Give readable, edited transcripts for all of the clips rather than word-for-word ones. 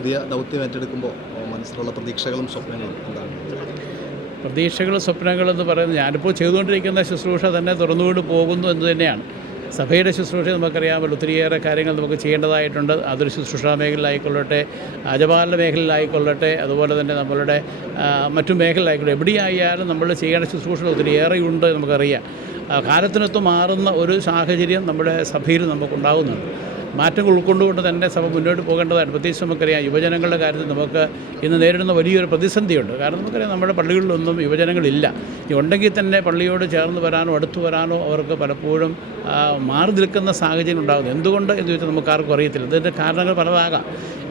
പുതിയ ദൗത്യം ഏറ്റെടുക്കുമ്പോൾ മനസ്സിലുള്ള പ്രതീക്ഷകളും സ്വപ്നങ്ങളും എന്താണ്? പ്രതീക്ഷകളും സ്വപ്നങ്ങളെന്ന് പറയുന്നത് ഞാനിപ്പോൾ ചെയ്തുകൊണ്ടിരിക്കുന്ന ശുശ്രൂഷ തന്നെ തുറന്നുകൊണ്ട് പോകുന്നു എന്ന് തന്നെയാണ്. സഭയുടെ ശുശ്രൂഷ നമുക്കറിയാമല്ലോ, ഒത്തിരിയേറെ കാര്യങ്ങൾ നമുക്ക് ചെയ്യേണ്ടതായിട്ടുണ്ട്. അതൊരു ശുശ്രൂഷാ മേഖലയിലായിക്കൊള്ളട്ടെ, അജപാലന മേഖലയിലായിക്കൊള്ളട്ടെ, അതുപോലെ തന്നെ നമ്മളുടെ മറ്റു മേഖലയിലായിക്കൊള്ളട്ടെ, എവിടെയായാലും നമ്മൾ ചെയ്യേണ്ട ശുശ്രൂഷകൾ ഒത്തിരിയേറെയുണ്ട്. നമുക്കറിയാം, കാലത്തിനൊത്ത് മാറുന്ന ഒരു സാഹചര്യം നമ്മുടെ സഭയിൽ നമുക്കുണ്ടാകുന്നുണ്ട്. മാറ്റങ്ങൾ ഉൾക്കൊണ്ടുകൊണ്ട് തന്നെ സഭ മുന്നോട്ട് പോകേണ്ടതായിട്ട്. പ്രത്യേകിച്ച് നമുക്കറിയാം, യുവജനങ്ങളുടെ കാര്യത്തിൽ നമുക്ക് ഇന്ന് നേരിടുന്ന വലിയൊരു പ്രതിസന്ധിയുണ്ട്. കാരണം നമുക്കറിയാം, നമ്മുടെ പള്ളികളിലൊന്നും യുവജനങ്ങളില്ല. ഉണ്ടെങ്കിൽ തന്നെ പള്ളിയോട് ചേർന്ന് വരാനോ അടുത്ത് വരാനോ അവർക്ക് പലപ്പോഴും മാറി നിൽക്കുന്ന സാഹചര്യം ഉണ്ടാകുന്നു. എന്തുകൊണ്ട് എന്ന് ചോദിച്ചാൽ നമുക്കാർക്കും അറിയത്തില്ല. ഇതിൻ്റെ കാരണങ്ങൾ പലതാകാം.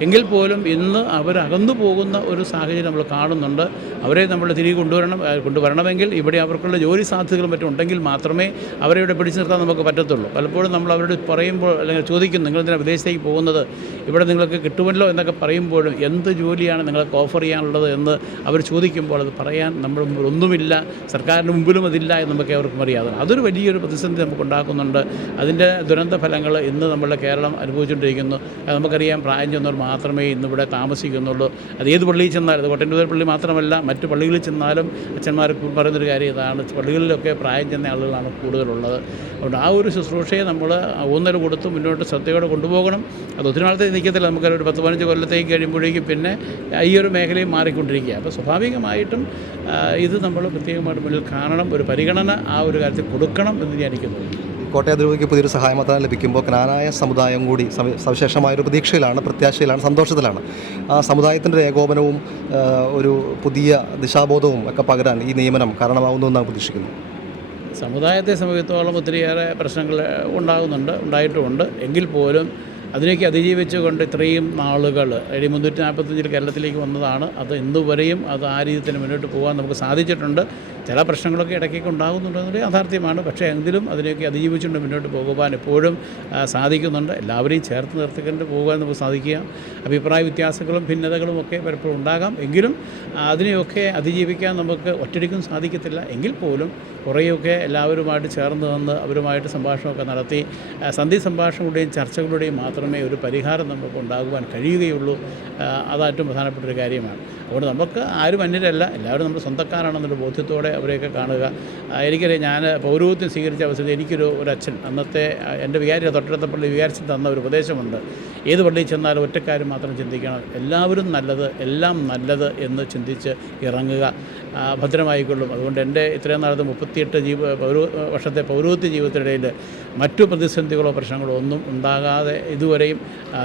എങ്കിൽ പോലും ഇന്ന് അവരകന്നു പോകുന്ന ഒരു സാഹചര്യം നമ്മൾ കാണുന്നുണ്ട്. അവരെ നമ്മൾ തിരികെ കൊണ്ടുവരണമെങ്കിൽ ഇവിടെ അവർക്കുള്ള ജോലി സാധ്യതകളും മറ്റും ഉണ്ടെങ്കിൽ മാത്രമേ അവരെ ഇവിടെ പിടിച്ചു നിർത്താൻ നമുക്ക് പറ്റത്തുള്ളൂ. പലപ്പോഴും നമ്മൾ അവരോട് പറയുമ്പോൾ അല്ലെങ്കിൽ ചോദിക്കുന്നു, നിങ്ങളെന്തിനാണ് വിദേശത്തേക്ക് പോകുന്നത്, ഇവിടെ നിങ്ങൾക്ക് കിട്ടുമല്ലോ എന്നൊക്കെ പറയുമ്പോഴും എന്ത് ജോലിയാണ് നിങ്ങൾക്ക് ഓഫർ ചെയ്യാനുള്ളത് എന്ന് അവർ ചോദിക്കുമ്പോൾ അത് പറയാൻ നമ്മുടെ മുമ്പിൽ ഒന്നുമില്ല, സർക്കാരിൻ്റെ മുമ്പിലും അതില്ല എന്ന് നമുക്ക് അവർക്കും അറിയാതെ അതൊരു വലിയൊരു പ്രതിസന്ധി നമുക്കുണ്ടാക്കുന്നുണ്ട്. അതിൻ്റെ ദുരന്ത ഫലങ്ങൾ ഇന്ന് നമ്മളുടെ കേരളം അനുഭവിച്ചുകൊണ്ടിരിക്കുന്നു. നമുക്കറിയാം, പ്രായം ചെന്നവർ മാത്രമേ ഇന്നിവിടെ താമസിക്കുന്നുള്ളൂ. അത് ഏത് പള്ളിയിൽ ചെന്നാലും, അത് കോട്ടയംതൂർ പള്ളി മാത്രമല്ല, മറ്റു പള്ളികളിൽ ചെന്നാലും അച്ഛന്മാർ പറയുന്നൊരു കാര്യം ഇതാണ്, പള്ളികളിലൊക്കെ പ്രായം ചെന്ന ആളുകളാണ് കൂടുതലുള്ളത്. അതുകൊണ്ട് ആ ഒരു ശുശ്രൂഷയെ നമ്മൾ ഊന്നൽ കൊടുത്ത് മുന്നോട്ട് ശ്രദ്ധയോടെ കൊണ്ടുപോകണം. അത് ഒത്തിരി നാളത്തേക്ക് നിൽക്കത്തില്ല. നമുക്കൊരു 10-15 കൊല്ലത്തേക്ക് കഴിയുമ്പോഴേക്കും പിന്നെ ഈ ഒരു മേഖലയും മാറിക്കൊണ്ടിരിക്കുക. അപ്പോൾ സ്വാഭാവികമായിട്ടും ഇത് നമ്മൾ പ്രത്യേകമായിട്ട് മുന്നിൽ കാണണം, ഒരു പരിഗണന ആ ഒരു കാര്യത്തിൽ കൊടുക്കണം എന്ന് വിചാരിക്കുന്നു. കോട്ടയം അതിരൂപതയ്ക്ക് പുതിയൊരു സഹായമത്താനം ലഭിക്കുമ്പോൾ ക്നാനായ സമുദായം കൂടി സവിശേഷമായൊരു പ്രതീക്ഷയിലാണ്, പ്രത്യാശയിലാണ്, സന്തോഷത്തിലാണ്. ആ സമുദായത്തിൻ്റെ ഏകോപനവും ഒരു പുതിയ ദിശാബോധവും ഒക്കെ പകരാൻ ഈ നിയമനം കാരണമാകുന്നു എന്നാണ് പ്രതീക്ഷിക്കുന്നത്. സമുദായത്തെ സംബന്ധിച്ചിടത്തോളം ഒത്തിരിയേറെ പ്രശ്നങ്ങൾ ഉണ്ടായിട്ടുമുണ്ട്. എങ്കിൽ പോലും അതിലേക്ക് അതിജീവിച്ചുകൊണ്ട് ഇത്രയും നാളുകൾ 345 കേരളത്തിലേക്ക് വന്നതാണ്. അത് ഇന്നുവരെയും അത് ആ രീതിയിൽ തന്നെ മുന്നോട്ട് പോകാൻ നമുക്ക് സാധിച്ചിട്ടുണ്ട്. ചില പ്രശ്നങ്ങളൊക്കെ ഇടയ്ക്കൊക്കെ ഉണ്ടാകുന്നുണ്ടെന്നത് യാഥാർത്ഥ്യമാണ്. പക്ഷേ എങ്കിലും അതിനെയൊക്കെ അതിജീവിച്ചുകൊണ്ട് മുന്നോട്ട് പോകുവാൻ എപ്പോഴും സാധിക്കുന്നുണ്ട്. എല്ലാവരെയും ചേർത്ത് നിർത്തിക്കൊണ്ട് പോകാൻ നമുക്ക് സാധിക്കുക. അഭിപ്രായ വ്യത്യാസങ്ങളും ഭിന്നതകളും ഒക്കെ പലപ്പോഴും ഉണ്ടാകാം. എങ്കിലും അതിനെയൊക്കെ അതിജീവിക്കാൻ നമുക്ക് ഒറ്റയ്ക്കും സാധിക്കത്തില്ല. എങ്കിൽ പോലും കുറേയൊക്കെ എല്ലാവരുമായിട്ട് ചേർന്ന് നിന്ന് അവരുമായിട്ട് സംഭാഷണമൊക്കെ നടത്തി സന്ധി സംഭാഷണങ്ങളുടെയും ചർച്ചകളുടെയും മാത്രമേ ഒരു പരിഹാരം നമുക്ക് ഉണ്ടാകുവാൻ കഴിയുകയുള്ളൂ. അതായിട്ടും പ്രധാനപ്പെട്ടൊരു കാര്യമാണ്. അതുകൊണ്ട് നമുക്ക് ആരും അന്യരല്ല, എല്ലാവരും നമ്മുടെ സ്വന്തക്കാരാണെന്നൊരു ബോധ്യത്തോടെ അവരെയൊക്കെ കാണുക. എനിക്കറിയാം, ഞാൻ പൗരോഹിത്യം സ്വീകരിച്ച അവസരത്തിൽ എനിക്കൊരു അച്ഛൻ, അന്നത്തെ എൻ്റെ വികാരി, തൊട്ടടുത്ത പള്ളി വികാരിച്ച് തന്ന ഒരു ഉപദേശമുണ്ട്. ഏത് പള്ളിയിൽ ചെന്നാലും ഒറ്റക്കാരും മാത്രം ചിന്തിക്കണം, എല്ലാവരും നല്ലത്, എല്ലാം നല്ലത് എന്ന് ചിന്തിച്ച് ഇറങ്ങുക, ഭദ്രമായിക്കൊള്ളും. അതുകൊണ്ട് എൻ്റെ ഇത്രയും നാളത്തെ 38 വർഷത്തെ പൗരോഹിത്യ ജീവിതത്തിനിടയിൽ മറ്റു പ്രതിസന്ധികളോ പ്രശ്നങ്ങളോ ഒന്നും ഉണ്ടാകാതെ ഇതുവരെയും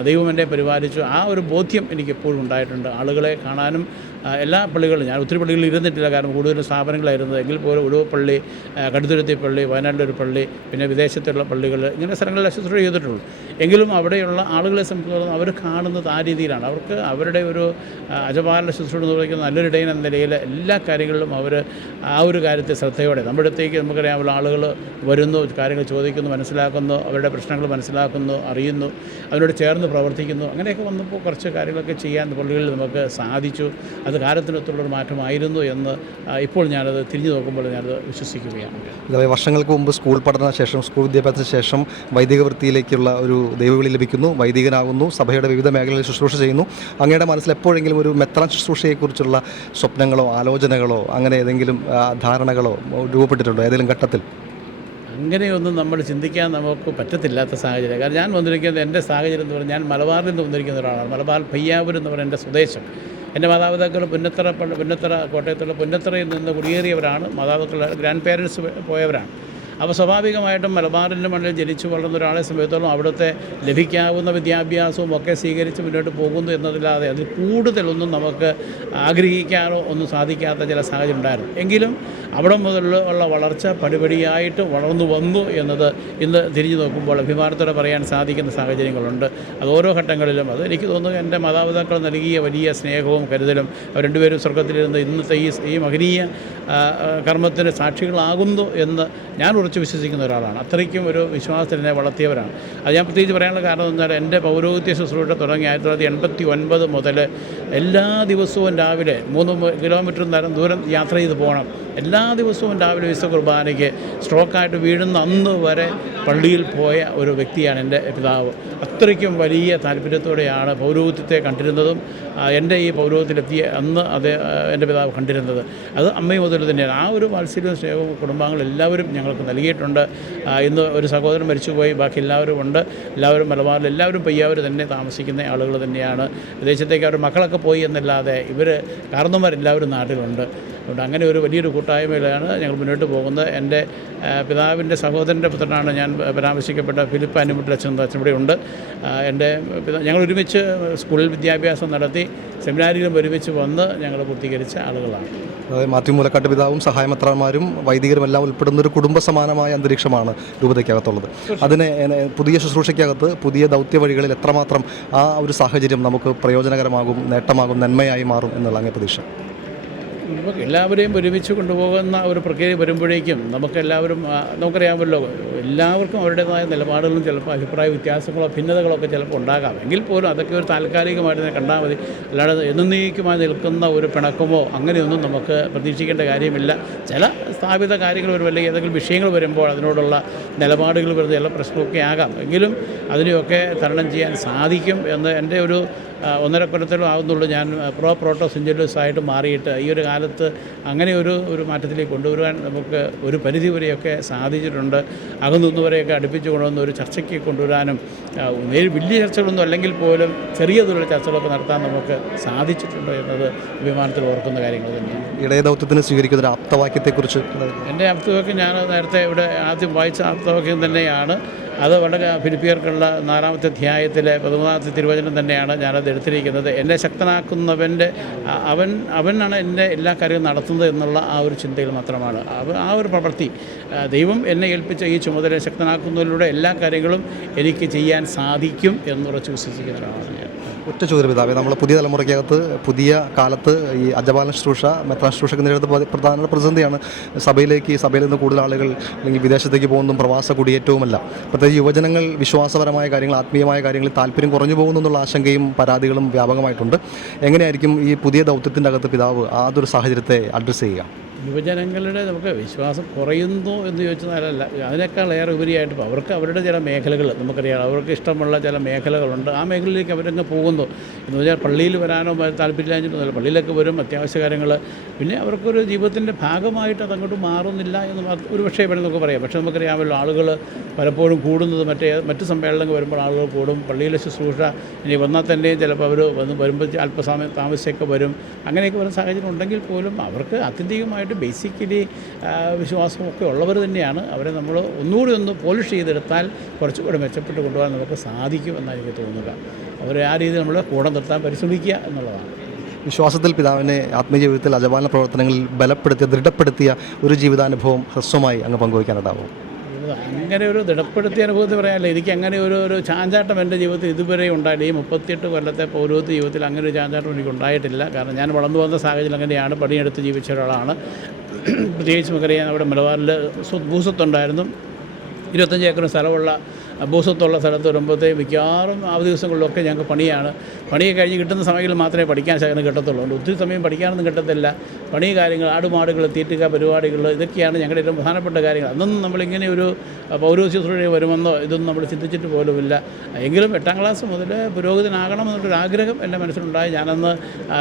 ദൈവം എന്നെ പരിപാലിച്ചു. ആ ഒരു ബോധ്യം എനിക്കെപ്പോഴും ഉണ്ടായിട്ടുണ്ട്. ആളുകളെ കാണാനും എല്ലാ പള്ളികളിലും, ഞാൻ ഒത്തിരി പള്ളികളിൽ ഇരുന്നിട്ടില്ല, കാരണം കൂടുതലും സ്ഥാപനങ്ങളായിരുന്നത്. എങ്കിൽ പോലും ഉടുവപ്പള്ളി, കടുത്തുരുത്തി പള്ളി, വയനാട്ടിലൊരു പള്ളി, പിന്നെ വിദേശത്തുള്ള പള്ളികൾ, ഇങ്ങനെ സ്ഥലങ്ങളിൽ ശുശ്രൂഷ ചെയ്തിട്ടുള്ളൂ. എങ്കിലും അവിടെയുള്ള ആളുകളെ സംബന്ധിച്ചിടത്തോളം അവർ കാണുന്നത് ആ രീതിയിലാണ്. അവർക്ക് അവരുടെ ഒരു അജപാലന ശുശ്രൂഷ നിർവഹിക്കുന്ന നല്ലൊരു ഇടയൻ എന്ന നിലയിൽ എല്ലാ കാര്യങ്ങളിലും അവർ ആ ഒരു കാര്യത്തെ ശ്രദ്ധയോടെ, നമ്മുടെ അടുത്തേക്ക് നമുക്കറിയാമല്ലോ, ആളുകൾ വരുന്നു, കാര്യങ്ങൾ ചോദിക്കുന്നു, മനസ്സിലാക്കുന്നു, അവരുടെ പ്രശ്നങ്ങൾ മനസ്സിലാക്കുന്നു, അറിയുന്നു, അതിനോട് ചേർന്ന് പ്രവർത്തിക്കുന്നു. അങ്ങനെയൊക്കെ വന്നപ്പോൾ കുറച്ച് കാര്യങ്ങളൊക്കെ ചെയ്യാൻ പള്ളികളിൽ നമുക്ക് സാധിച്ചു. അത് കാലത്തിനൊത്തുള്ളൊരു മാറ്റമായിരുന്നു എന്ന് ഇപ്പോൾ ഞാനത് തിരിഞ്ഞു നോക്കുമ്പോൾ ഞാനത് വിശ്വസിക്കുകയാണ്. വർഷങ്ങൾക്ക് മുമ്പ് സ്കൂൾ പഠന ശേഷം, സ്കൂൾ വിദ്യാഭ്യാസത്തിന് ശേഷം വൈദിക വൃത്തിയിലേക്കുള്ള ഒരു ദൈവവിളി ലഭിക്കുന്നു, വൈദികനാകുന്നു, സഭയുടെ വിവിധ മേഖലകളിൽ ശുശ്രൂഷ ചെയ്യുന്നു. അങ്ങയുടെ മനസ്സിൽ എപ്പോഴെങ്കിലും ഒരു മെത്രാൻ ശുശ്രൂഷയെക്കുറിച്ചുള്ള സ്വപ്നങ്ങളോ ആലോചനകളോ അങ്ങനെ ഏതെങ്കിലും ധാരണകളോ രൂപപ്പെട്ടിട്ടുണ്ടോ ഏതെങ്കിലും ഘട്ടത്തിൽ? അങ്ങനെയൊന്നും നമ്മൾ ചിന്തിക്കാൻ നമുക്ക് പറ്റത്തില്ലാത്ത സാഹചര്യം. കാരണം ഞാൻ വന്നിരിക്കുന്നത്, എൻ്റെ സാഹചര്യം എന്ന് പറഞ്ഞാൽ, ഞാൻ മലബാറിൽ നിന്ന് വന്നിരിക്കുന്ന ഒരാളാണ്. മലബാർ പയ്യാവൂർ എന്ന് പറയുന്ന എൻ്റെ സ്വദേശം. എൻ്റെ മാതാപിതാക്കൾ പുന്നത്തറ കോട്ടയത്തുള്ള പുന്നത്തറയിൽ നിന്ന് കുടിയേറിയവരാണ്. മാതാപിതാക്കൾ ഗ്രാൻഡ് പേരൻസ് പോയവരാണ്. അപ്പോൾ സ്വാഭാവികമായിട്ടും മലബാറിൻ്റെ മണ്ണിൽ ജനിച്ചു വളർന്ന ഒരാളെ സംബന്ധിച്ചിടത്തോളം അവിടുത്തെ ലഭിക്കാവുന്ന വിദ്യാഭ്യാസവും ഒക്കെ സ്വീകരിച്ച് മുന്നോട്ട് പോകുന്നു എന്നതില്ലാതെ അതിൽ കൂടുതലൊന്നും നമുക്ക് ആഗ്രഹിക്കാനോ ഒന്നും സാധിക്കാത്ത ചില സാഹചര്യം ഉണ്ടായിരുന്നു. എങ്കിലും അവിടെ മുതലുള്ള വളർച്ച പടിപടിയായിട്ട് വളർന്നു വന്നു എന്നത് ഇന്ന് തിരിഞ്ഞു നോക്കുമ്പോൾ അഭിമാനത്തോടെ പറയാൻ സാധിക്കുന്ന സാഹചര്യങ്ങളുണ്ട്. അത് ഓരോ ഘട്ടങ്ങളിലും അത് എനിക്ക് തോന്നുന്നു എൻ്റെ മാതാപിതാക്കൾ നൽകിയ വലിയ സ്നേഹവും കരുതലും, അവർ രണ്ടുപേരും സ്വർഗത്തിലിരുന്ന് ഇന്നത്തെ ഈ മഹനീയ കർമ്മത്തിന് സാക്ഷികളാകുന്നു എന്ന് ഞാൻ ഉറച്ചു വിശ്വസിക്കുന്ന ഒരാളാണ്. അത്രയ്ക്കും ഒരു വിശ്വാസത്തിൽ എന്നെ വളർത്തിയവരാണ്. അത് ഞാൻ പ്രത്യേകിച്ച് പറയാനുള്ള കാരണം എന്ന് പറഞ്ഞാൽ, എൻ്റെ പൗരോഹിത്യ ശുശ്രൂഷ തുടങ്ങി 1989 മുതൽ എല്ലാ ദിവസവും രാവിലെ 3 കിലോമീറ്റർ ദൂരം യാത്ര ചെയ്ത് പോകണം. എല്ലാ എല്ലാ ദിവസവും രാവിലെ വിശുദ്ധ കുർബാനയ്ക്ക് സ്ട്രോക്കായിട്ട് വീഴുന്ന അന്ന് വരെ പള്ളിയിൽ പോയ ഒരു വ്യക്തിയാണ് എൻ്റെ പിതാവ്. അത്രയ്ക്കും വലിയ താല്പര്യത്തോടെയാണ് പൗരോഹിത്യത്തെ കണ്ടിരുന്നതും എൻ്റെ ഈ പൗരോഹിത്യത്തിലെത്തിയ അന്ന് എൻ്റെ പിതാവ് കണ്ടിരുന്നത്. അത് അമ്മയും മുതൽ തന്നെയാണ്. ആ ഒരു വാത്സല്യവും സ്നേഹവും കുടുംബാംഗങ്ങളെല്ലാവരും ഞങ്ങൾക്ക് നൽകിയിട്ടുണ്ട്. ഇന്ന് ഒരു സഹോദരൻ മരിച്ചുപോയി, ബാക്കി എല്ലാവരും ഉണ്ട്. എല്ലാവരും മലബാറിൽ, എല്ലാവരും പയ്യാവൂർ തന്നെ താമസിക്കുന്ന ആളുകൾ തന്നെയാണ്. വിദേശത്തേക്ക് അവർ മക്കളൊക്കെ പോയി എന്നല്ലാതെ ഇവർ കാരണവന്മാരെല്ലാവരും നാട്ടിലുണ്ട്. അതുകൊണ്ട് അങ്ങനെ ഒരു വലിയൊരു കൂട്ടായ്മയിലാണ് ഞങ്ങൾ മുന്നോട്ട് പോകുന്നത്. എൻ്റെ പിതാവിൻ്റെ സഹോദരൻ്റെ പുത്രനാണ് ഞാൻ പരാമർശിക്കപ്പെട്ട ഫിലിപ്പ് അനിമുട്ടിൽ അച്ഛൻ ഇവിടെ ഉണ്ട്. എൻ്റെ ഞങ്ങൾ ഒരുമിച്ച് സ്കൂളിൽ വിദ്യാഭ്യാസം നടത്തി സെമിനാരിയിലും ഒരുമിച്ച് വന്ന് ഞങ്ങൾ പൂർത്തീകരിച്ച ആളുകളാണ്. അതായത് മാത്യു മൂലക്കാട്ട് പിതാവും സഹായമെത്രാന്മാരും വൈദികരും എല്ലാം ഉൾപ്പെടുന്ന ഒരു കുടുംബ സമാനമായ അന്തരീക്ഷമാണ് രൂപതയ്ക്കകത്തുള്ളത്. അതിനെ പുതിയ ശുശ്രൂഷയ്ക്കകത്ത് പുതിയ ദൗത്യ വഴികളിൽ എത്രമാത്രം ആ ഒരു സാഹചര്യം നമുക്ക് പ്രയോജനകരമാകും, നേട്ടമാകും, നന്മയായി മാറും എന്നുള്ള അങ്ങേ പ്രതീക്ഷ? നമുക്ക് എല്ലാവരെയും ഒരുമിച്ച് കൊണ്ടുപോകുന്ന ഒരു പ്രക്രിയ വരുമ്പോഴേക്കും നമുക്കെല്ലാവരും നമുക്കറിയാമല്ലോ, എല്ലാവർക്കും അവരുടേതായ നിലപാടുകളും ചിലപ്പോൾ അഭിപ്രായ വ്യത്യാസങ്ങളോ ഭിന്നതകളൊക്കെ ചിലപ്പോൾ ഉണ്ടാകാം. എങ്കിൽ പോലും അതൊക്കെ ഒരു താൽക്കാലികമായിട്ട് തന്നെ കണ്ടാൽ മതി. അല്ലാതെ എന്നേക്കുമായി നിൽക്കുന്ന ഒരു പിണക്കമോ അങ്ങനെയൊന്നും നമുക്ക് പ്രതീക്ഷിക്കേണ്ട കാര്യമില്ല. ചില സ്ഥാപിത കാര്യങ്ങൾ വരും, അല്ലെങ്കിൽ ഏതെങ്കിലും വിഷയങ്ങൾ വരുമ്പോൾ അതിനോടുള്ള നിലപാടുകൾ വരുന്ന ചില പ്രശ്നമൊക്കെ ആകാം. എങ്കിലും അതിനെയൊക്കെ തരണം ചെയ്യാൻ സാധിക്കും എന്ന് എൻ്റെ ഒരു 1.5 കൊല്ലത്തിലും ആകുന്നുള്ളൂ ഞാൻ പ്രോട്ടോ സിഞ്ചലൂസ് ആയിട്ട് മാറിയിട്ട്. ഈ ഒരു കാലത്ത് അങ്ങനെ ഒരു മാറ്റത്തിലേക്ക് കൊണ്ടുവരുവാൻ നമുക്ക് ഒരു പരിധി വരെയൊക്കെ സാധിച്ചിട്ടുണ്ട്. അകന്നുന്നവരെയൊക്കെ അടുപ്പിച്ച് കൊണ്ടുവന്ന് ഒരു ചർച്ചയ്ക്ക് കൊണ്ടുവരാനും വലിയ ചർച്ചകളൊന്നും അല്ലെങ്കിൽ പോലും ചെറിയ തോതിലുള്ള ചർച്ചകളൊക്കെ നടത്താൻ നമുക്ക് സാധിച്ചിട്ടുണ്ട് എന്നത് അഭിമാനത്തിൽ ഓർക്കുന്ന കാര്യങ്ങൾ തന്നെയാണ്. ഇടയ ദൗത്യത്തിന് സ്വീകരിക്കുന്ന ഒരു ആപ്തവാക്യത്തെക്കുറിച്ച്? എൻ്റെ ആപ്തവാക്യം ഞാൻ നേരത്തെ ഇവിടെ ആദ്യം വായിച്ച ആപ്തവാക്യം തന്നെയാണ്. അത് വളരെ ഫിലിപ്പിയർക്കുള്ള 4-ാമത്തെ അധ്യായത്തിലെ 13-ാമത്തെ തിരുവചനം തന്നെയാണ് ഞാനത് എടുത്തിരിക്കുന്നത്. എന്നെ ശക്തനാക്കുന്നവൻ്റെ അവനാണ് എൻ്റെ എല്ലാ കാര്യവും നടത്തുന്നത് എന്നുള്ള ആ ഒരു ചിന്തയിൽ മാത്രമാണ്. ആ ഒരു പ്രവൃത്തി ദൈവം എന്നെ ഏൽപ്പിച്ച ഈ ചുമതല ശക്തനാക്കുന്നതിലൂടെ എല്ലാ കാര്യങ്ങളും എനിക്ക് ചെയ്യാൻ സാധിക്കും എന്നുറച്ച് വിശ്വസിക്കുന്ന ഒരാളാണ് ഞാൻ. ഒറ്റ ചോദ്യം പിതാവേ, നമ്മൾ പുതിയ തലമുറയ്ക്കകത്ത് പുതിയ കാലത്ത് ഈ അജപാലന ശുശ്രൂഷ, മെത്രാൻ ശുശ്രൂഷയ്ക്ക് നേരിടുന്ന പ്രധാന പ്രതിസന്ധിയാണ് സഭയിൽ നിന്ന് കൂടുതൽ ആളുകൾ അല്ലെങ്കിൽ വിദേശത്തേക്ക് പോകുന്നതും പ്രവാസ കുടിയേറ്റവുമല്ല. പ്രത്യേകിച്ച് യുവജനങ്ങൾ വിശ്വാസപരമായ കാര്യങ്ങൾ, ആത്മീയമായ കാര്യങ്ങളിൽ താല്പര്യം കുറഞ്ഞു പോകുന്നു എന്നുള്ള ആശങ്കയും പരാതികളും വ്യാപകമായിട്ടുണ്ട്. എങ്ങനെയായിരിക്കും ഈ പുതിയ ദൗത്യത്തിൻ്റെ അകത്ത് പിതാവ് അതൊരു സാഹചര്യത്തെ അഡ്രസ്സ് ചെയ്യുക? യുവജനങ്ങളുടെ നമുക്ക് വിശ്വാസം കുറയുന്നു എന്ന് ചോദിച്ചാലല്ല, അതിനേക്കാൾ ഏറെ ഉപരിയായിട്ട് ഇപ്പോൾ അവർക്ക് അവരുടെ ചില മേഖലകൾ നമുക്കറിയാം, അവർക്ക് ഇഷ്ടമുള്ള ചില മേഖലകളുണ്ട്. ആ മേഖലയിലേക്ക് അവരങ്ങ് പോകുന്നു എന്ന് വെച്ചാൽ പള്ളിയിൽ വരാനോ താല്പര്യമില്ലാഞ്ഞിട്ടൊന്നുമല്ല. പള്ളിയിലൊക്കെ വരും, അത്യാവശ്യ കാര്യങ്ങൾ, പിന്നെ അവർക്കൊരു ജീവിതത്തിൻ്റെ ഭാഗമായിട്ട് അതങ്ങോട്ട് മാറുന്നില്ല എന്ന് ഒരു പക്ഷേ വേണമെങ്കിൽ നമുക്ക് പറയാം. പക്ഷേ നമുക്കറിയാമല്ലോ, ആളുകൾ പലപ്പോഴും കൂടുന്നത് മറ്റ് സമ്മേളനങ്ങൾ വരുമ്പോൾ ആളുകൾ കൂടും. പള്ളിയിലെ ശുശ്രൂഷ ഇനി വന്നാൽ തന്നെയും ചിലപ്പോൾ അവർ വരുമ്പോൾ അല്പസമയം താമസിച്ചൊക്കെ വരും. അങ്ങനെയൊക്കെ വരുന്ന സാഹചര്യം ഉണ്ടെങ്കിൽ പോലും അവർക്ക് ആത്യന്തികമായിട്ട് ബേസിക്കലി വിശ്വാസമൊക്കെ ഉള്ളവർ തന്നെയാണ്. അവരെ നമ്മൾ ഒന്നുകൂടി പോളിഷ് ചെയ്തെടുത്താൽ കുറച്ചുകൂടെ മെച്ചപ്പെട്ട് കൊണ്ടുപോകാൻ നമുക്ക് സാധിക്കും എന്നാണ് എനിക്ക് തോന്നുക. അവരെ ആ രീതിയിൽ നമ്മൾ കൂടെ നിർത്താൻ പരിശ്രമിക്കുക എന്നുള്ളതാണ്. വിശ്വാസത്തിൽ പിതാവിനെ ആത്മീയജീവിതത്തിൽ അജപാലന പ്രവർത്തനങ്ങളിൽ ദൃഢപ്പെടുത്തിയ ഒരു ജീവിതാനുഭവം ഹ്രസ്വമായി അങ്ങ് പങ്കുവയ്ക്കാനുണ്ടാവും? അങ്ങനെ ഒരു ദൃഢപ്പെടുത്തിയ അനുഭവത്തിൽ പറയാനല്ല, എനിക്ക് അങ്ങനെ ഒരു ചാഞ്ചാട്ടം എൻ്റെ ജീവിതത്തിൽ ഇതുവരെ ഉണ്ടായില്ല. ഈ 38 കൊല്ലത്തെ പൗരോഹിത്യ ജീവിതത്തിൽ അങ്ങനെ ഒരു ചാഞ്ചാട്ടം എനിക്ക് ഉണ്ടായിട്ടില്ല. കാരണം ഞാൻ വളർന്നു വന്ന സാഹചര്യം അങ്ങനെയാണ്, പണിയെടുത്ത് ജീവിച്ച ഒരാളാണ്. പ്രത്യേകിച്ച് നമുക്കറിയാം, അവിടെ മലബാറിൽ ഭൂസ്വത്തുണ്ടായിരുന്നു. 25 ഏക്കർ സ്ഥലമുള്ള ഭൂസ്വത്തുള്ള സ്ഥലത്ത് വരുമ്പോഴത്തേക്ക് മിക്കവാറും അവധി ദിവസങ്ങളിലൊക്കെ ഞങ്ങൾക്ക് പണിയാണ്. പണിയൊക്കെ കഴിഞ്ഞ് കിട്ടുന്ന സമയങ്ങളിൽ മാത്രമേ പഠിക്കാൻ ശകലം കിട്ടത്തുള്ളൂ. ഒത്തിരി സമയം പഠിക്കാനൊന്നും കിട്ടത്തില്ല. പണി കാര്യങ്ങൾ, ആടുമാടുകൾ തീറ്റുക പരിപാടികൾ, ഇതൊക്കെയാണ് ഞങ്ങളുടെ ഏറ്റവും പ്രധാനപ്പെട്ട കാര്യങ്ങൾ. അന്നൊന്നും നമ്മളിങ്ങനെ ഒരു പൗരോഹിത്യ ശുശ്രൂഷ വരുമെന്നോ ഇതൊന്നും നമ്മൾ ചിന്തിച്ചിട്ട് പോലുമില്ല. എങ്കിലും 8ാം ക്ലാസ് മുതൽ പുരോഹിതനാകണം എന്നുള്ളൊരു ആഗ്രഹം എൻ്റെ മനസ്സിലുണ്ടായി. ഞാനന്ന്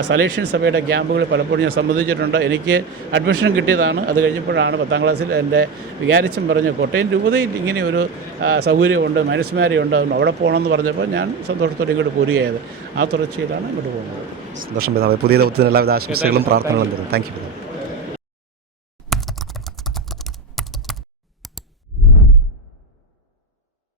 സലേഷ്യൻ സഭയുടെ ക്യാമ്പുകളിൽ പലപ്പോഴും ഞാൻ സംബന്ധിച്ചിട്ടുണ്ട്. എനിക്ക് അഡ്മിഷൻ കിട്ടിയതാണ്. അത് കഴിഞ്ഞപ്പോഴാണ് 10ാം ക്ലാസ്സിൽ എൻ്റെ വികാരിച്ചൻ പറഞ്ഞു, കോട്ടയം രൂപതയിൽ ഇങ്ങനെ ഒരു സൗകര്യമുണ്ട്, മനസ്സുമാരിയുണ്ട്, അതുകൊണ്ട് അവിടെ പോകണമെന്ന് പറഞ്ഞപ്പോൾ ഞാൻ സന്തോഷത്തോടെ ഇങ്ങോട്ട് പോരുകയായത്. ആ തുടർച്ചയിലാണ് ഇങ്ങോട്ട് പോകുന്നത്. സന്തോഷം പിതാവേ. പുതിയ ദൗത്യത്തിന് എല്ലാവിധ ആശംസകളും പ്രാർത്ഥനകളും തരുന്നു. Thank you.